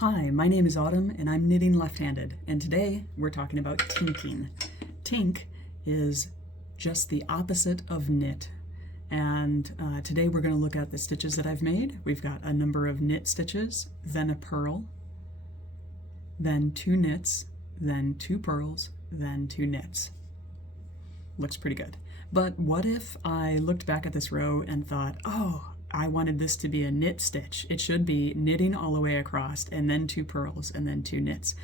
Hi, my name is Autumn and I'm knitting left-handed, and today we're talking about tinking. Tink is just the opposite of knit, and today we're going to look at the stitches that I've made. We've got a number of knit stitches, then a purl, then 2 knits, then 2 purls, then 2 knits. Looks pretty good. But what if I looked back at this row and thought, oh, I wanted this to be a knit stitch. It should be knitting all the way across and then 2 purls and then 2 knits.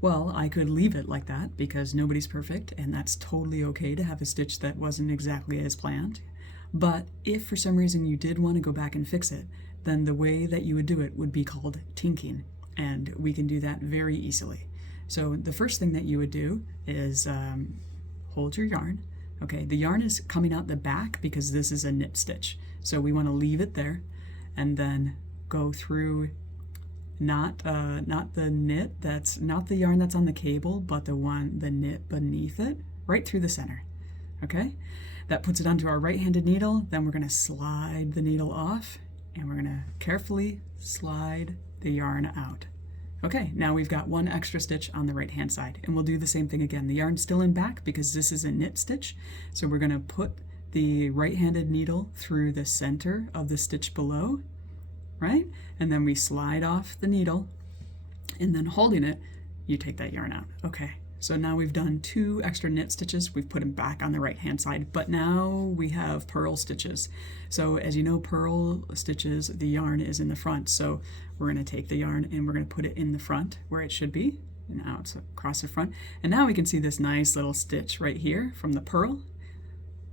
Well, I could leave it like that because nobody's perfect, and that's totally okay to have a stitch that wasn't exactly as planned. But if for some reason you did want to go back and fix it, then the way that you would do it would be called tinking, and we can do that very easily. So the first thing that you would do is hold your yarn. Okay, the yarn is coming out the back because this is a knit stitch. So we want to leave it there and then go through not the knit, that's not the yarn that's on the cable, but the knit beneath it, right through the center. Okay, that puts it onto our right-handed needle. Then we're going to slide the needle off and we're going to carefully slide the yarn out. Okay, now we've got 1 extra stitch on the right-hand side, and we'll do the same thing again. The yarn's still in back because this is a knit stitch, so we're going to put the right-handed needle through the center of the stitch below, right? And then we slide off the needle, and then holding it, you take that yarn out. Okay, so now we've done 2 extra knit stitches. We've put them back on the right-hand side, but now we have purl stitches. So as you know, purl stitches, the yarn is in the front, so we're going to take the yarn and we're going to put it in the front where it should be. And now it's across the front, and now we can see this nice little stitch right here from the purl.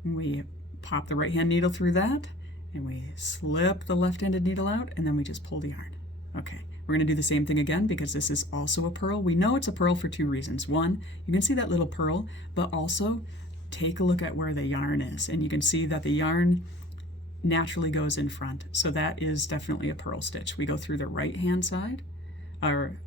We pop the right-hand needle through that, and we slip the left-handed needle out, and then we just pull the yarn. Okay, we're going to do the same thing again because this is also a purl. We know it's a purl for 2 reasons. One, you can see that little purl, but also take a look at where the yarn is, and you can see that the yarn naturally goes in front. So that is definitely a purl stitch. We go through the right-hand side, or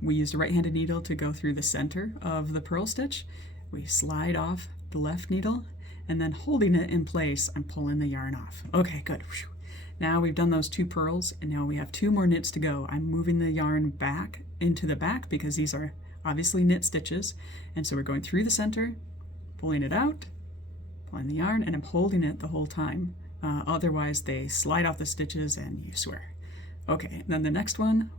we use the right-handed needle to go through the center of the purl stitch. We slide off the left needle, and then holding it in place, I'm pulling the yarn off. Okay, good. Now we've done those 2 purls, and now we have 2 more knits to go. I'm moving the yarn back into the back because these are obviously knit stitches, and so we're going through the center, pulling it out, pulling the yarn, and I'm holding it the whole time. Otherwise they slide off the stitches and you swear. Okay, then the next one,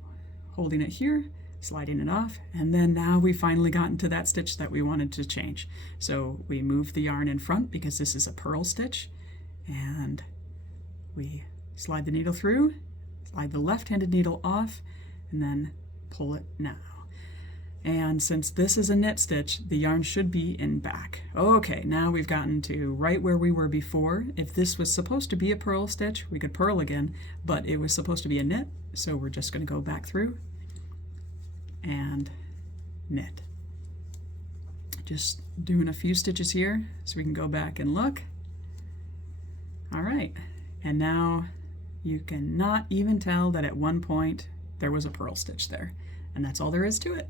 holding it here, sliding it off, and then now we finally gotten to that stitch that we wanted to change. So we move the yarn in front because this is a purl stitch, and we slide the needle through, slide the left-handed needle off, and then pull it now. And since this is a knit stitch, the yarn should be in back. Okay, now we've gotten to right where we were before. If this was supposed to be a purl stitch, we could purl again, but it was supposed to be a knit, so we're just going to go back through and knit. Just doing a few stitches here so we can go back and look. All right, and now you cannot even tell that at one point there was a purl stitch there, and that's all there is to it.